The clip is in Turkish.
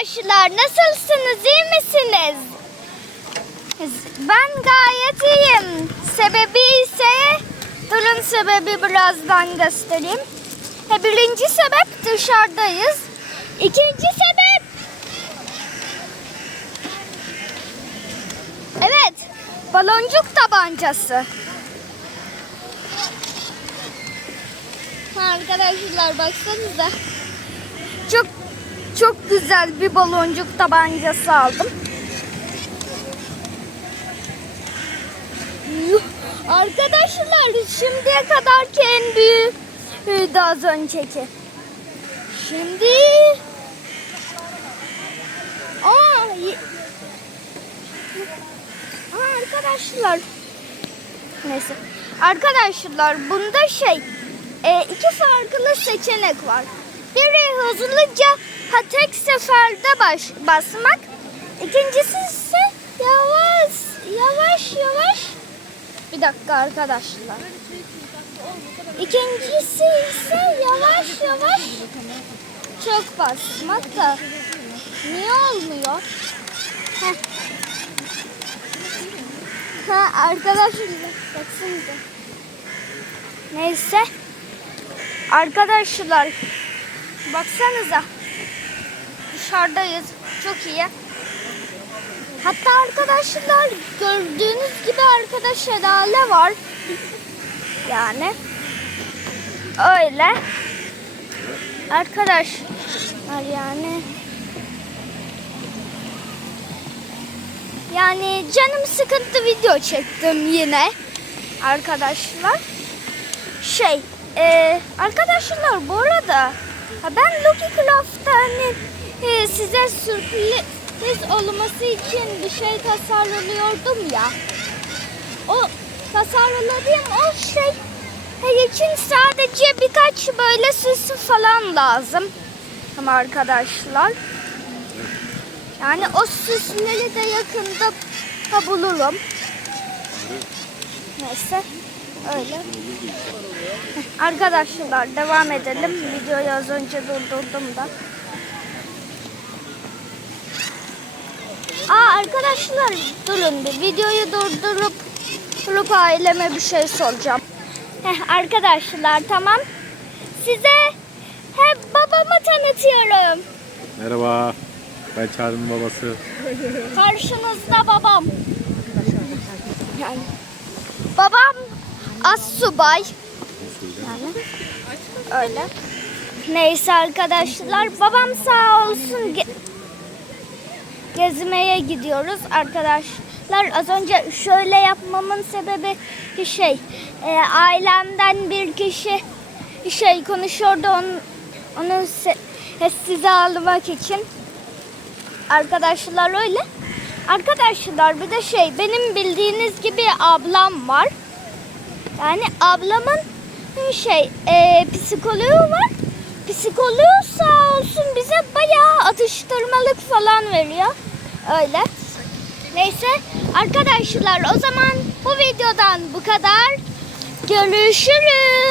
arkadaşlar nasılsınız iyi misiniz? Ben gayet iyiyim. Sebebi ise durun sebebi birazdan göstereyim. Ha, birinci sebep dışarıdayız. İkinci sebep Evet baloncuk tabancası. Arkadaşlar baksanıza. Çok çok güzel bir baloncuk tabancası aldım. Arkadaşlar şimdiye kadarki en büyüğü de az önceki. Şimdi Aa, Aa, arkadaşlar Neyse. Arkadaşlar bunda şey e, iki farklı seçenek var. Biri hızlıca ha tek seferde baş, basmak. İkincisi ise yavaş yavaş yavaş. Bir dakika arkadaşlar. İkincisi ise yavaş yavaş çok basmak da niye olmuyor? Ha arkadaşlar baksanıza. Neyse. Arkadaşlar baksanıza. Dışarıdayız. Çok iyi. Hatta arkadaşlar gördüğünüz gibi arkadaş şelale var. Yani öyle. Arkadaşlar yani Yani canım sıkıntı video çektim yine arkadaşlar. Şey e, arkadaşlar bu arada ben Lucky Craft'ta hani size sürpriz olması için bir şey tasarlıyordum ya. O tasarladığım o şey e, için sadece birkaç böyle süs falan lazım. Ama arkadaşlar yani o süsleri de yakında da bulurum. Neyse öyle. Arkadaşlar devam edelim. Videoyu az önce durdurdum da. Aa arkadaşlar durun bir videoyu durdurup durup aileme bir şey soracağım. Heh, arkadaşlar tamam. Size hep babamı tanıtıyorum. Merhaba. Ben Çağrı'nın babası. Karşınızda babam. Yani babam as subay. Yani öyle. Neyse arkadaşlar babam sağ olsun gezmeye gidiyoruz arkadaşlar. Az önce şöyle yapmamın sebebi şey e, ailemden bir kişi şey konuşuyordu onu se- size almak için. Arkadaşlar öyle. Arkadaşlar bir de şey benim bildiğiniz gibi ablam var. Yani ablamın şey e, psikoloğu var. Psikoloğu sağ olsun bize bayağı atıştırmalık falan veriyor. Öyle. Neyse arkadaşlar o zaman bu videodan bu kadar. Görüşürüz.